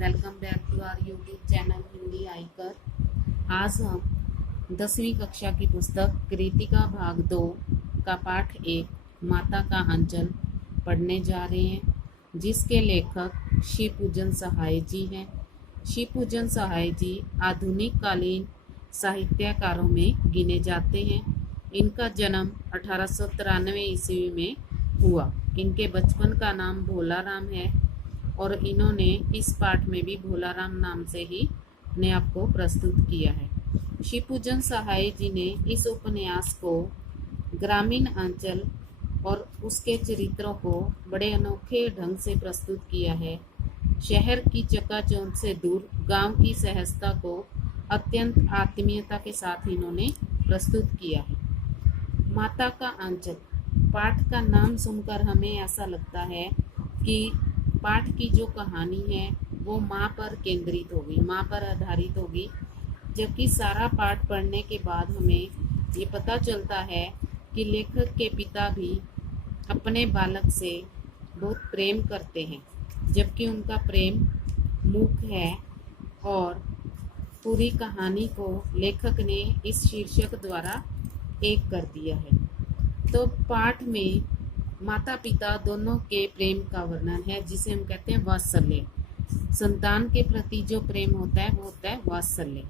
Welcome back to our YouTube channel Hindi आइकर। आज हम 10वीं कक्षा की पुस्तक कृतिका भाग 2 का पाठ 1 माता का अंचल पढ़ने जा रहे हैं, जिसके लेखक शिवपूजन सहाय जी हैं। शिवपूजन सहाय जी आधुनिक कालीन साहित्यकारों में गिने जाते हैं। इनका जन्म 1893 ईस्वी में हुआ। इनके बचपन का नाम भोलाराम है और इन्होंने इस पाठ में भी भोलाराम नाम से ही अपने आप को प्रस्तुत किया है। शिवपूजन सहाय जी ने इस उपन्यास को ग्रामीण अंचल और उसके चरित्रों को बड़े अनोखे ढंग से प्रस्तुत किया है। शहर की चकाचौंध से दूर गांव की सहजता को अत्यंत आत्मीयता के साथ इन्होंने प्रस्तुत किया है। माता का अंचल पाठ का नाम सुनकर हमें ऐसा लगता है कि पाठ की जो कहानी है वो माँ पर केंद्रित होगी, माँ पर आधारित होगी, जबकि सारा पाठ पढ़ने के बाद हमें ये पता चलता है कि लेखक के पिता भी अपने बालक से बहुत प्रेम करते हैं, जबकि उनका प्रेम मूक है। और पूरी कहानी को लेखक ने इस शीर्षक द्वारा एक कर दिया है। तो पाठ में माता पिता दोनों के प्रेम का वर्णन है, जिसे हम कहते हैं वात्सल्य। संतान के प्रति जो प्रेम होता है वो होता है वात्सल्य।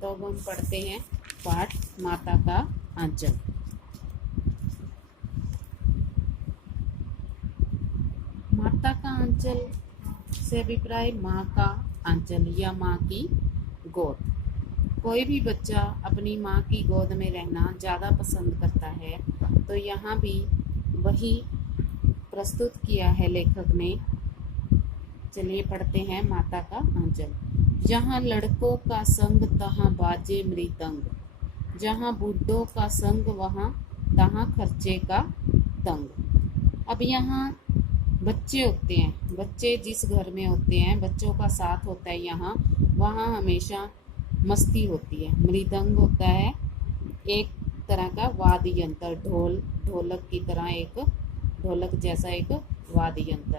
तो अब हम पढ़ते हैं पाठ माता का आंचल। माता का आंचल से अभिप्राय माँ का आंचल या माँ की गोद। कोई भी बच्चा अपनी माँ की गोद में रहना ज़्यादा पसंद करता है, तो यहाँ भी वही प्रस्तुत किया है लेखक ने। चलिए पढ़ते हैं माता का आंचल। जहाँ लड़कों का संग तहाँ बाजे मृदंग, जहाँ बूढ़ों का संग वहाँ तहाँ खर्चे का तंग। अब यहाँ बच्चे होते हैं, बच्चे जिस घर में होते हैं, बच्चों का साथ होता है यहाँ, वहाँ हमेशा मस्ती होती है। मृदंग होता है एक तरह का वाद्य यंत्र, ढोलक की तरह, एक ढोलक जैसा एक वाद्य यंत्र।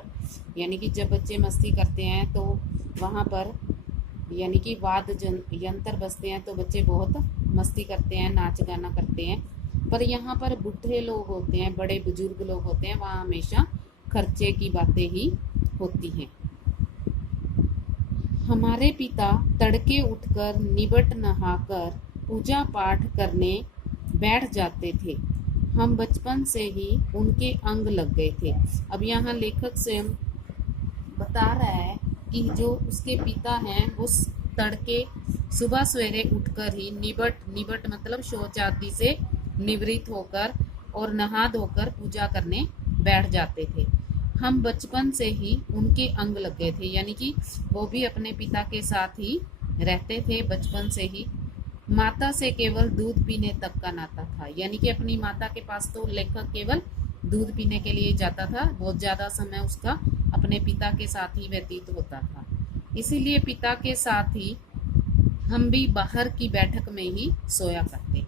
यानी कि जब बच्चे मस्ती करते हैं तो वहाँ पर यानी कि वाद्य यंत्र बजते हैं तो बच्चे बहुत मस्ती करते हैं, नाच गाना करते हैं। पर यहाँ पर बूढ़े लोग होते हैं, बड़े बुजुर्ग लोग होते हैं, वहाँ हमेशा खर्चे की बातें ही होती हैं। हमारे पिता तड़के उठकर निबट नहाकर पूजा पाठ करने बैठ जाते थे। हम बचपन से ही उनके अंग लग गए थे। अब यहाँ लेखक स्वयं बता रहा है कि जो उसके पिता हैं वो तड़के सुबह सवेरे उठकर ही निबट मतलब शौच आदि से निवृत्त होकर और नहा धोकर पूजा करने बैठ जाते थे। हम बचपन से ही उनके अंग लग गए थे, यानी कि वो भी अपने पिता के साथ ही रहते थे बचपन से ही। माता से केवल दूध पीने तक का नाता था, यानी कि अपनी माता के पास तो लेखक केवल दूध पीने के लिए जाता था। बहुत ज़्यादा समय उसका अपने पिता के साथ ही व्यतीत होता था। इसीलिए पिता के साथ ही हम भी बाहर की बैठक में ही सोया करते।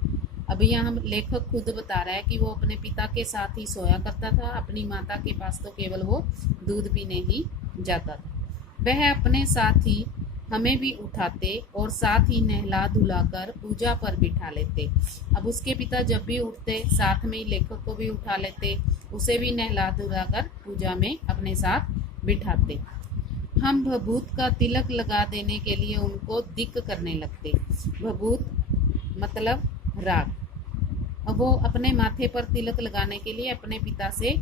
अभी यहाँ लेखक खुद बता रहा है कि वो अपने पिता के साथ ही सोया करता था, अपनी माता के पास तो केवल वो दूध पीने ही जाता था। वह अपने साथ ही हमें भी उठाते और साथ ही नहला धुलाकर पूजा पर बिठा लेते। अब उसके पिता जब भी उठते साथ में ही लेखक को भी उठा लेते, उसे भी नहला धुलाकर पूजा में अपने साथ बिठाते। हम भभूत का तिलक लगा देने के लिए उनको दिक करने लगते। भभूत मतलब राग। अब वो अपने माथे पर तिलक लगाने के लिए अपने पिता से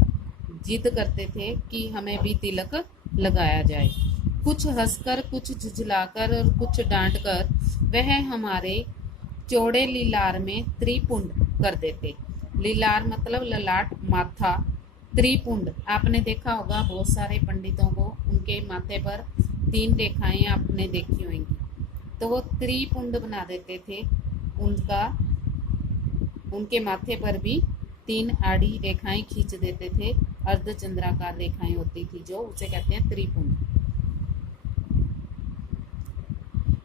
जिद करते थे कि हमें भी तिलक लगाया जाए। कुछ हंसकर, कुछ झुझलाकर और कुछ डांटकर वह हमारे चौड़े लीलार में त्रिपुंड कर देते। लीलार मतलब ललाट, माथा। त्रिपुंड आपने देखा होगा, बहुत सारे पंडितों को उनके माथे पर 3 रेखाएं आपने देखी होंगी, तो वो त्रिपुंड बना देते थे। उनके माथे पर भी 3 आड़ी रेखाएं खींच देते थे। अर्धचंद्राकार रेखाएं होती थी जो, उसे कहते हैं त्रिपुंड।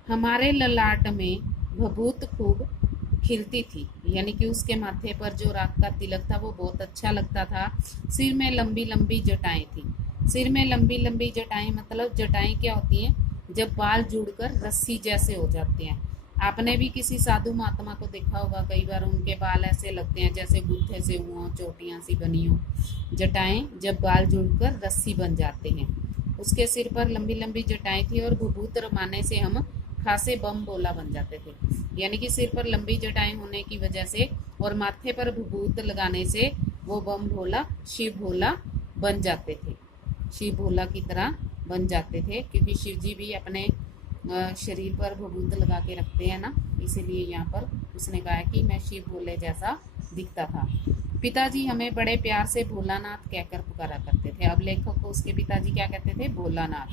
हमारे ललाट में भभूत खूब खिलती थी, यानी कि उसके माथे पर जो राख का तिलक था वो बहुत अच्छा लगता था। सिर में लंबी लंबी जटाएं थी। सिर में लंबी लंबी जटाएं मतलब जटाएं क्या होती हैं, जब बाल जुड़कर रस्सी जैसे हो जाते हैं। आपने भी किसी साधु महात्मा को देखा होगा, कई बार उनके बाल ऐसे लगते हैं जैसे गुत्थे से हुआ, चोटियां सी बनी हो। जटाएं जब बाल जुड़कर रस्सी बन जाते हैं। उसके सिर पर लंबी लंबी जटाएं थी और भभूत रमाने से हम खासे बम भोला बन जाते थे। यानी कि सिर पर लंबी जटाएं होने की वजह से और माथे पर भभूत लगाने से वो बम भोला, शिव भोला बन जाते थे, शिव भोला की तरह बन जाते थे, क्योंकि शिव जी भी अपने शरीर पर भभूत लगा के रखते हैं ना, इसीलिए यहाँ पर उसने कहा है कि मैं शिव भोले जैसा दिखता था। पिताजी हमें बड़े प्यार से भोलानाथ कहकर पुकारा करते थे। अब लेखक को उसके पिताजी क्या कहते थे? भोलानाथ।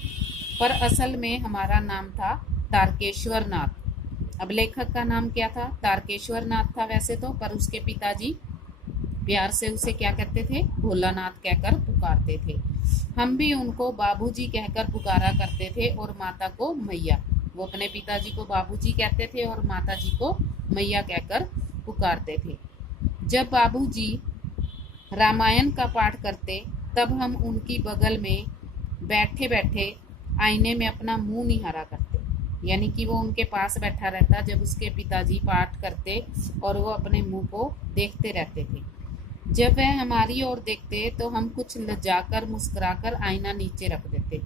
पर असल में हमारा नाम था तारकेश्वर नाथ। अब लेखक का नाम क्या था? तारकेश्वर नाथ था वैसे तो, पर उसके पिताजी प्यार से उसे क्या कहते थे? भोलानाथ कहकर पुकारते थे। हम भी उनको बाबूजी कहकर पुकारा करते थे और माता को मैया। वो अपने पिताजी को बाबूजी कहते थे और माताजी को मैया कहकर पुकारते थे। जब बाबूजी रामायण का पाठ करते तब हम उनकी बगल में बैठे बैठे आईने में अपना मुंह निहारा करते, यानी कि वो उनके पास बैठा रहता जब उसके पिताजी पाठ करते और वो अपने मुंह को देखते रहते थे। जब वह हमारी ओर देखते तो हम कुछ लजाकर मुस्कुराकर आईना नीचे रख देते।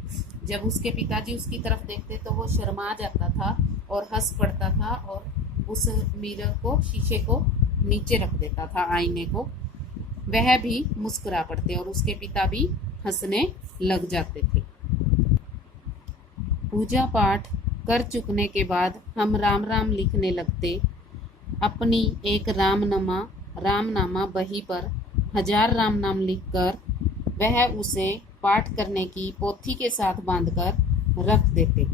जब उसके पिताजी उसकी तरफ देखते तो वो शर्मा जाता था और हंस पड़ता था और उस मिरर को, शीशे को नीचे रख देता था, आईने को। वह भी मुस्कुरा पड़ते और उसके पिता भी हंसने लग जाते थे। पूजा पाठ कर चुकने के बाद हम राम राम लिखने लगते। अपनी एक रामनामा बही पर 1000 राम नाम लिखकर वह उसे पाठ करने की पोथी के साथ बांधकर रख देते।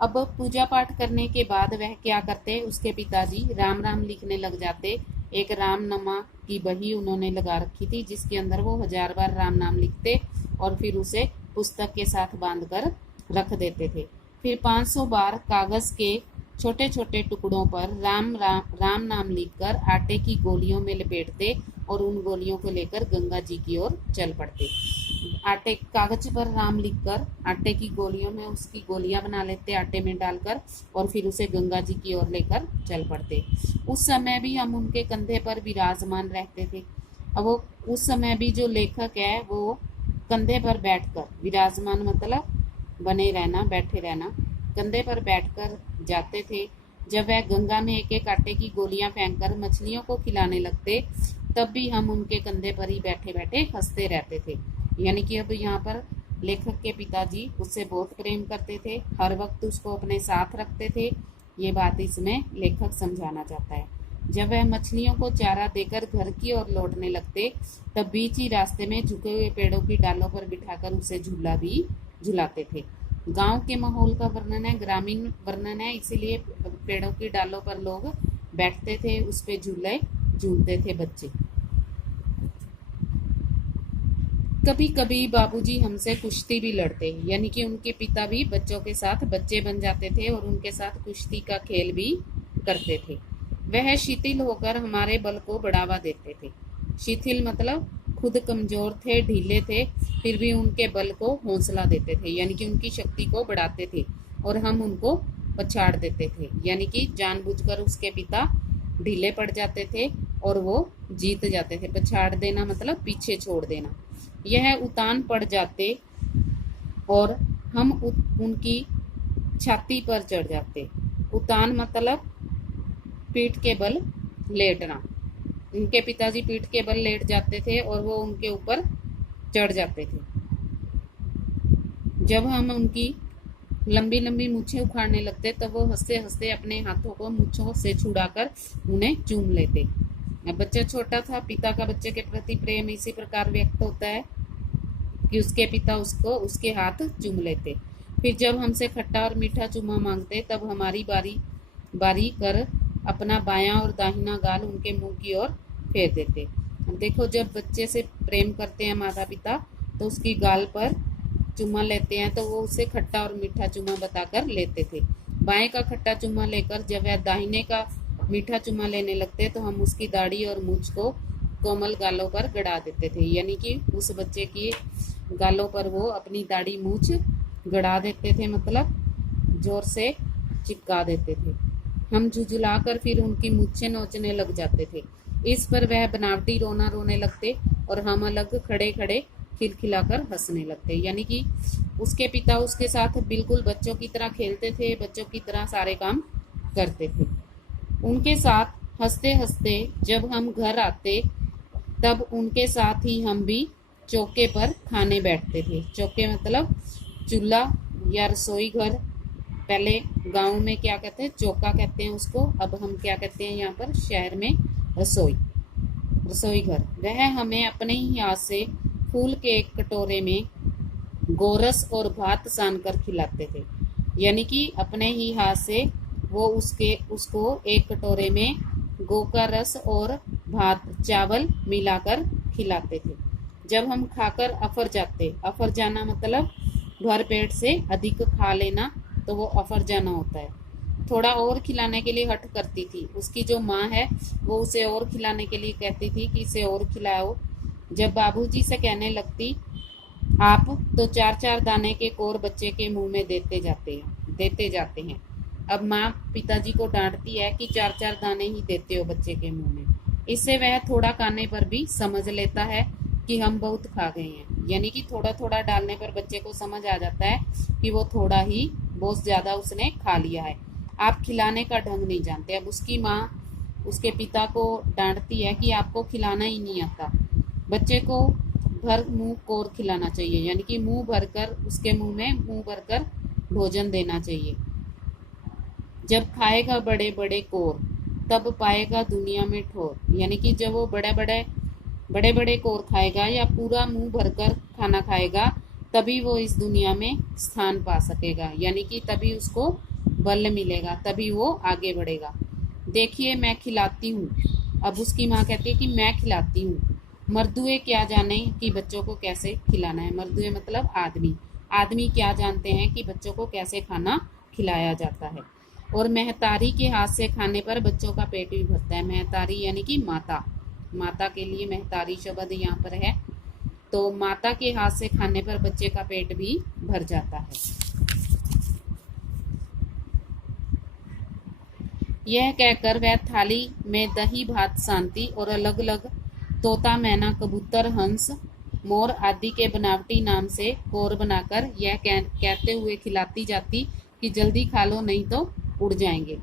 अब पूजा पाठ करने के बाद वह क्या करते? उसके पिताजी राम राम लिखने लग जाते। एक रामनामा की बही उन्होंने लगा रखी थी जिसके अंदर वो 1000 बार राम नाम लिखते और फिर उसे पुस्तक के साथ बांधकर रख देते थे। फिर 500 बार कागज के छोटे छोटे टुकड़ों पर राम नाम लिखकर आटे की गोलियों में लपेटते और उन गोलियों को लेकर गंगा जी की ओर चल पड़ते। कागज पर राम लिखकर आटे की गोलियों में उसकी गोलियां बना लेते आटे में डालकर और फिर उसे गंगा जी की ओर लेकर चल पड़ते। उस समय भी हम उनके कंधे पर विराजमान रहते थे। अब वो उस समय भी जो लेखक है वो कंधे पर बैठकर, विराजमान मतलब बने रहना, बैठे रहना, कंधे पर बैठकर जाते थे। जब वह गंगा में एक एक आटे की गोलियां फेंककर मछलियों को खिलाने लगते तब भी हम उनके कंधे पर ही बैठे बैठे हंसते रहते थे। यानी कि अब यहाँ पर लेखक के पिताजी उससे बहुत प्रेम करते थे, हर वक्त उसको अपने साथ रखते थे। ये बात इसमें लेखक समझाना चाहता है। जब वह मछलियों को चारा देकर घर की ओर लौटने लगते तब बीच ही रास्ते में झुके हुए पेड़ों की डालों पर बिठाकर उसे झूला भी झुलाते थे। गांव के माहौल का वर्णन है, ग्रामीण वर्णन है, इसीलिए पेड़ों की डालों पर लोग बैठते थे, उस पे झूले झूलते थे बच्चे। कभी कभी बाबूजी हमसे कुश्ती भी लड़ते, यानी कि उनके पिता भी बच्चों के साथ बच्चे बन जाते थे और उनके साथ कुश्ती का खेल भी करते थे। वह शिथिल होकर हमारे बल को बढ़ावा देते थे। शिथिल मतलब खुद कमजोर थे, ढीले थे, फिर भी उनके बल को हौसला देते थे, यानी कि उनकी शक्ति को बढ़ाते थे और हम उनको पछाड़ देते थे। यानी कि जानबूझकर उसके पिता ढीले पड़ जाते थे और वो जीत जाते थे। पछाड़ देना मतलब पीछे छोड़ देना। यह उतान पड़ जाते और हम उनकी छाती पर चढ़ जाते। उतान मतलब पीठ के बल लेटना। उनके पिताजी पीठ के बल लेट जाते थे और वो उनके ऊपर चढ़ जाते थे। जब हम उनकी लंबी लंबी मूछें उखाड़ने लगते तब वो हंसते हंसते अपने हाथों को मूछों से छुड़ाकर उन्हें चूम लेते। बच्चा छोटा था, पिता का बच्चे के प्रति प्रेम इसी प्रकार व्यक्त होता है कि उसके पिता उसको उसके हाथ चूम लेते। फिर जब हमसे खट्टा और मीठा चूमा मांगते तब हमारी बारी कर अपना बायां और दाहिना गाल उनके मुंह की ओर फेर देते। देखो, जब बच्चे से प्रेम करते हैं माता पिता तो उसकी गाल पर चुम्मा लेते हैं तो वो उसे खट्टा और मीठा चुम्मा बताकर लेते थे। बाएं का खट्टा चुम्मा लेकर जब वह दाहिने का मीठा चुम्मा लेने लगते तो हम उसकी दाढ़ी और मूंछ को कोमल गालों पर गड़ा देते थे। यानी कि उस बच्चे की गालों पर वो अपनी दाढ़ी मूंछ गड़ा देते थे, मतलब जोर से चिपका देते थे। हम झुझुलाकर फिर उनकी मूछें नोचने लग जाते थे। इस पर वह बनावटी रोना रोने लगते और हम अलग खड़े खड़े खिलखिलाकर हंसने लगते। यानी कि उसके पिता उसके साथ बिल्कुल बच्चों की तरह खेलते थे, बच्चों की तरह सारे काम करते थे। उनके साथ हंसते हंसते जब हम घर आते तब उनके साथ ही हम भी चौके पर खाने बैठते थे। चौके मतलब चूल्हा या रसोई घर। पहले गांव में क्या कहते हैं, चौका कहते हैं उसको, अब हम क्या कहते हैं यहाँ पर शहर में, रसोई घर। वह हमें अपने ही हाथ से फूल के एक कटोरे में गोरस और भात सान कर खिलाते थे। यानी कि अपने ही हाथ से वो उसको एक कटोरे में गो का रस और भात चावल मिलाकर खिलाते थे। जब हम खाकर अफर जाना मतलब भर पेट से अधिक खा लेना, तो वो अफर जाना होता है। थोड़ा और खिलाने के लिए हट करती थी। उसकी जो माँ है वो उसे और खिलाने के लिए कहती थी कि इसे और खिलाओ। जब बाबूजी से कहने लगती आप तो 4-4 दाने के कोर बच्चे के मुंह में देते जाते हैं। अब माँ पिताजी को डांटती है कि 4-4 दाने ही देते हो बच्चे के मुंह में। इससे वह थोड़ा खाने पर भी समझ लेता है कि हम बहुत खा गए हैं। यानी कि थोड़ा थोड़ा डालने पर बच्चे को समझ आ जाता है कि वो थोड़ा ही बहुत ज्यादा उसने खा लिया है। आप खिलाने का ढंग नहीं जानते। अब उसकी माँ उसके पिता को डांटती है कि आपको खिलाना ही नहीं आता, बच्चे को भर मुंह कोर खिलाना चाहिए। यानी कि मुंह भरकर उसके मुंह में मुंह भरकर भोजन देना चाहिए। जब खाएगा बड़े बड़े कोर तब पाएगा दुनिया में ठोर। यानी कि जब वो बड़े बड़े कोर खाएगा या पूरा मुंह भरकर खाना खाएगा तभी वो इस दुनिया में स्थान पा सकेगा। यानी कि तभी उसको बल मिलेगा, तभी वो आगे बढ़ेगा। देखिए मैं खिलाती हूँ। अब उसकी माँ कहती है कि मैं खिलाती हूँ। मर्दुए क्या जाने कि बच्चों को कैसे खिलाना है। मर्दुए मतलब आदमी क्या जानते हैं कि बच्चों को कैसे खाना खिलाया जाता है। और महतारी के हाथ से खाने पर बच्चों का पेट भी भरता है। महतारी यानी कि माता के लिए महतारी शब्द यहाँ पर है। तो माता के हाथ से खाने पर बच्चे का पेट भी भर जाता है। यह कहकर वह थाली में दही भात सांती और अलग अलग तोता मैना कबूतर हंस मोर आदि के बनावटी नाम से कोर बनाकर यह कहते हुए खिलाती जाती कि जल्दी खा लो नहीं तो उड़ जाएंगे।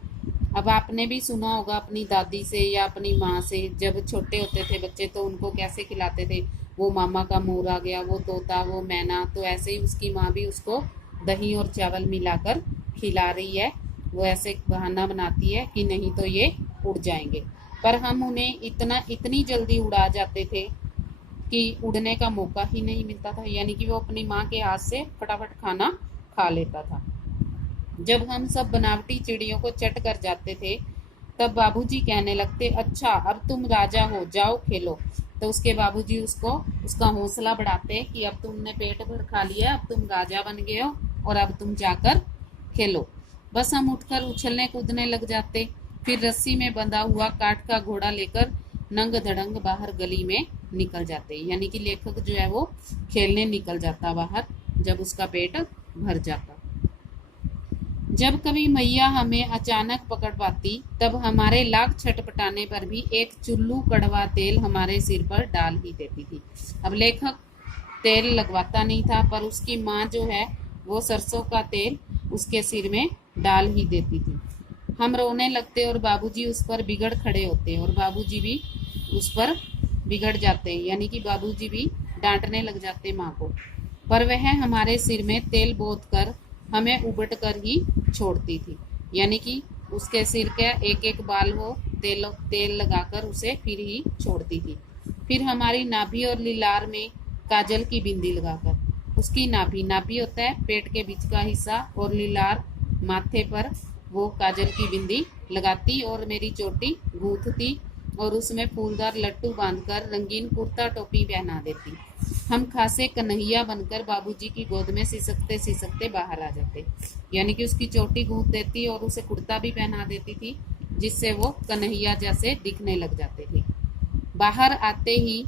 अब आपने भी सुना होगा अपनी दादी से या अपनी माँ से, जब छोटे होते थे बच्चे तो उनको कैसे खिलाते थे, वो मामा का मोर आ गया, वो तोता, वो मैना। तो ऐसे ही उसकी माँ भी उसको दही और चावल मिलाकर खिला रही है। वो ऐसे बहाना बनाती है कि नहीं तो ये उड़ जाएंगे। पर हम उन्हें इतनी जल्दी उड़ा जाते थे कि उड़ने का मौका ही नहीं मिलता था। यानी कि वो अपनी माँ के हाथ से फटाफट खाना खा लेता था। जब हम सब बनावटी चिड़ियों को चट कर जाते थे तब बाबूजी कहने लगते, अच्छा अब तुम राजा हो, जाओ खेलो। तो उसके बाबूजी उसका हौसला बढ़ाते कि अब तुमने पेट भर खा लिया, अब तुम राजा बन गए हो और अब तुम जाकर खेलो। बस हम उठकर उछलने कूदने लग जाते। फिर रस्सी में बंधा हुआ काठ का घोड़ा लेकर नंग धड़ंग बाहर गली में निकल जाते। यानी कि लेखक जो है वो खेलने निकल जाता बाहर जब उसका पेट भर जाता। जब कभी मैया हमें अचानक पकड़ पाती तब हमारे लाख छटपटाने पर भी एक चुल्लू कड़वा तेल हमारे सिर पर डाल ही देती थी। अब लेखक तेल लगवाता नहीं था, पर उसकी माँ जो है वो सरसों का तेल उसके सिर में डाल ही देती थी। हम रोने लगते और बाबूजी उस पर बिगड़ खड़े होते और बाबूजी भी उस पर बिगड़ जाते। यानी कि बाबूजी भी डांटने लग जाते माँ को। पर वह हमारे सिर में तेल बोत कर हमें उबट कर ही छोड़ती थी। यानी कि उसके सिर का एक एक बाल वो तेल लगाकर उसे फिर ही छोड़ती थी। फिर हमारी नाभि और लीलार में काजल की बिंदी लगाकर, उसकी नाभि होता है पेट के बीच का हिस्सा, और लीलार माथे पर वो काजल की बिंदी लगाती और मेरी चोटी गूंथती और उसमें फूलदार लट्टू बांधकर रंगीन कुर्ता टोपी पहना देती। हम खासे कन्हैया बनकर बाबूजी की गोद में सिसकते सिसकते बाहर आ जाते। यानी कि उसकी चोटी गूंथ देती और उसे कुर्ता भी पहना देती थी, जिससे वो कन्हैया जैसे दिखने लग जाते थे। बाहर आते ही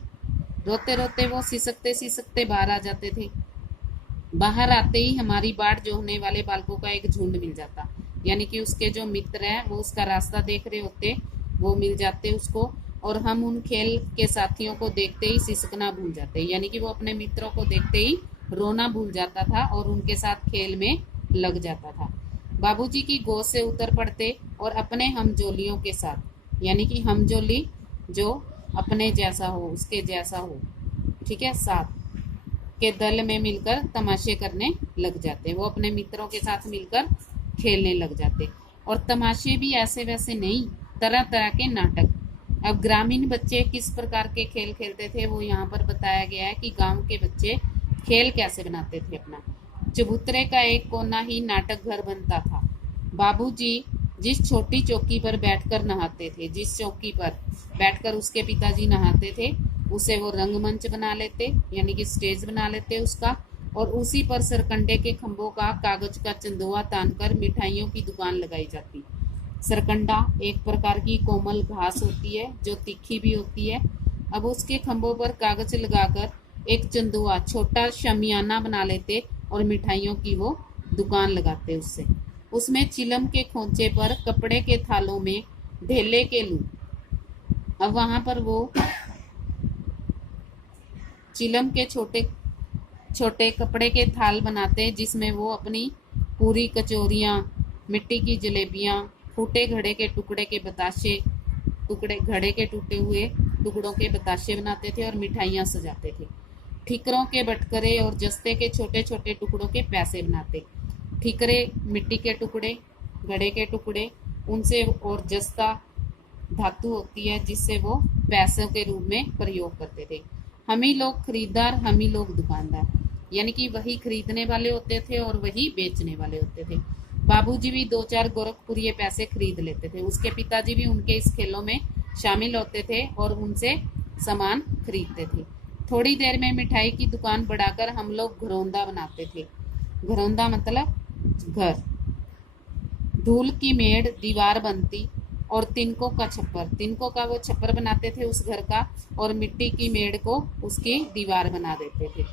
रोते रोते वो सिसकते सिसकते बाहर आ जाते थे। बाहर आते ही हमारी बाट जोहने वाले बालकों का एक झुंड मिल जाता, यानी कि उसके जो मित्र हैं वो उसका रास्ता देख रहे होते, वो मिल जाते उसको, और हम उन खेल के साथियों को देखते ही सिसकना भूल जाते, यानी कि वो अपने मित्रों को देखते ही रोना भूल जाता था और उनके साथ खेल में लग जाता था। बाबूजी की गोद से उतर पड़ते और अपने हमजोलियों के साथ, यानी कि हमजोली जो अपने जैसा हो, उसके जैसा हो, ठीक है, साथ के दल में मिलकर तमाशे करने लग जाते। वो अपने मित्रों के साथ मिलकर खेलने लग जाते, और तमाशे भी ऐसे वैसे नहीं, तरह तरह के नाटक। अब ग्रामीण बच्चे किस प्रकार के खेल खेलते थे वो यहाँ पर बताया गया है कि गांव के बच्चे खेल कैसे बनाते थे अपना। चबूतरे का एक कोना ही नाटक घर बनता था। बाबूजी जिस छोटी चौकी पर बैठकर नहाते थे, जिस चौकी पर बैठकर उसके पिताजी नहाते थे, उसे वो रंगमंच बना लेते, यानी कि स्टेज बना लेते उसका, और उसी पर सरकंडे के खंभों का कागज का चंदोआ तानकर मिठाइयों की दुकान लगाई जाती। सरकंडा एक प्रकार की कोमल घास होती है जो तीखी भी होती है। अब उसके खंभों पर कागज लगाकर एक चंदुआ छोटा शमियाना बना लेते और मिठाइयों की वो दुकान लगाते उससे। उसमें चिलम के खोंचे पर कपड़े के थालों में ढेले के लू। अब वहां पर वो चिलम के छोटे छोटे कपड़े के थाल बनाते जिसमें वो अपनी पूरी कचौरियाँ, मिट्टी की जलेबियाँ, फूटे घड़े के टुकड़े के बताशे, घड़े के टूटे हुए टुकड़ों के बताशे बनाते थे और मिठाइयाँ सजाते थे। ठीकरों के बटकरे और जस्ते के छोटे छोटे टुकड़ों के पैसे बनाते। ठीकरे मिट्टी के टुकड़े, घड़े के टुकड़े, उनसे, और जस्ता धातु होती है जिससे वो पैसों के रूप में प्रयोग करते थे। हम ही लोग खरीदार, हम ही लोग दुकानदार, यानी कि वही खरीदने वाले होते थे और वही बेचने वाले होते थे। बाबूजी भी 2-4 गोरखपुरी पैसे खरीद लेते थे। उसके पिताजी भी उनके इस खेलों में शामिल होते थे और उनसे सामान खरीदते थे। थोड़ी देर में मिठाई की दुकान बढ़ाकर हम लोग घरौंदा बनाते थे। घरौंदा मतलब घर। धूल की मेड़ दीवार बनती और तिनकों का छप्पर, तिनकों का वो छप्पर बनाते थे उस घर का, और मिट्टी की मेड़ को उसकी दीवार बना देते थे।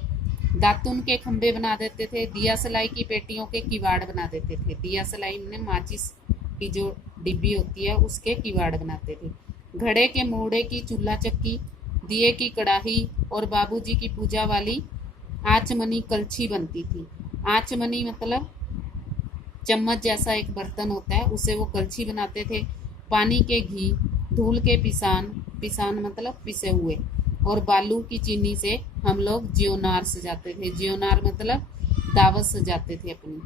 दातुन के खंभे बना देते थे। दिया सलाई की पेटियों के किवाड़ बना देते थे। दिया सलाई में माचिस की जो डिब्बी होती है उसके किवाड़ बनाते थे। घड़े के मूढ़े की चूल्हा चक्की, दिए की कड़ाही और बाबूजी की पूजा वाली आचमनी कलछी बनती थी। आचमनी मतलब चम्मच जैसा एक बर्तन होता है, उसे वो कलछी बनाते थे। पानी के घी, धूल के पिसान, पिसान मतलब पिसे हुए, और बालू की चीनी से हम लोग जियोनार सजाते थे। जियोनार मतलब दावत सजाते थे अपनी।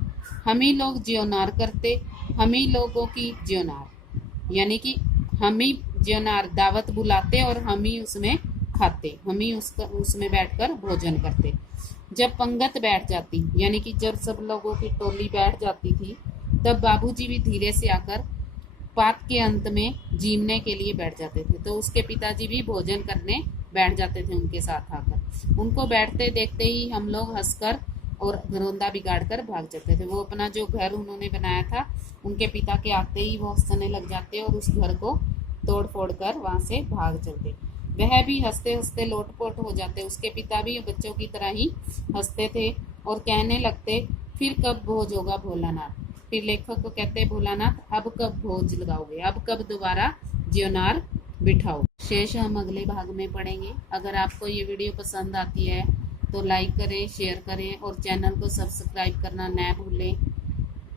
हम ही लोग जियोनार करते, हम ही लोगों की जियोनार, यानी कि हम ही जियोनार दावत बुलाते और हम ही उसमें खाते, हम ही उसमें बैठकर भोजन करते। जब पंगत बैठ जाती, यानी कि जब सब लोगों की टोली बैठ जाती थी, तब बाबूजी भी धीरे से आकर पात के अंत में जीमने के लिए बैठ जाते थे। तो उसके पिताजी भी भोजन करने बैठ जाते थे उनके साथ आकर। उनको बैठते देखते ही हम लोग हंसकर और घरौंदा बिगाड़ कर भाग जाते थे। वो अपना जो घर उन्होंने बनाया था, उनके पिता के आते ही वो हंसने लग जाते और उस घर को तोड़ फोड़ कर वहां से भाग चलते। वह भी हंसते हंसते लोटपोट हो जाते। उसके पिता भी बच्चों की तरह ही हंसते थे और कहने लगते, फिर कब भोज होगा भोलानाथ। फिर लेखक को कहते, भोलानाथ अब कब भोज लगाओगे, अब कब दोबारा जियोनार बिठाओ। शेष हम अगले भाग में पढ़ेंगे। अगर आपको ये वीडियो पसंद आती है तो लाइक करें, शेयर करें और चैनल को सब्सक्राइब करना न भूलें,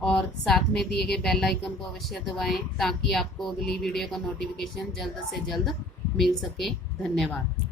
और साथ में दिए गए बेल आइकन को अवश्य दबाएं ताकि आपको अगली वीडियो का नोटिफिकेशन जल्द से जल्द मिल सके। धन्यवाद।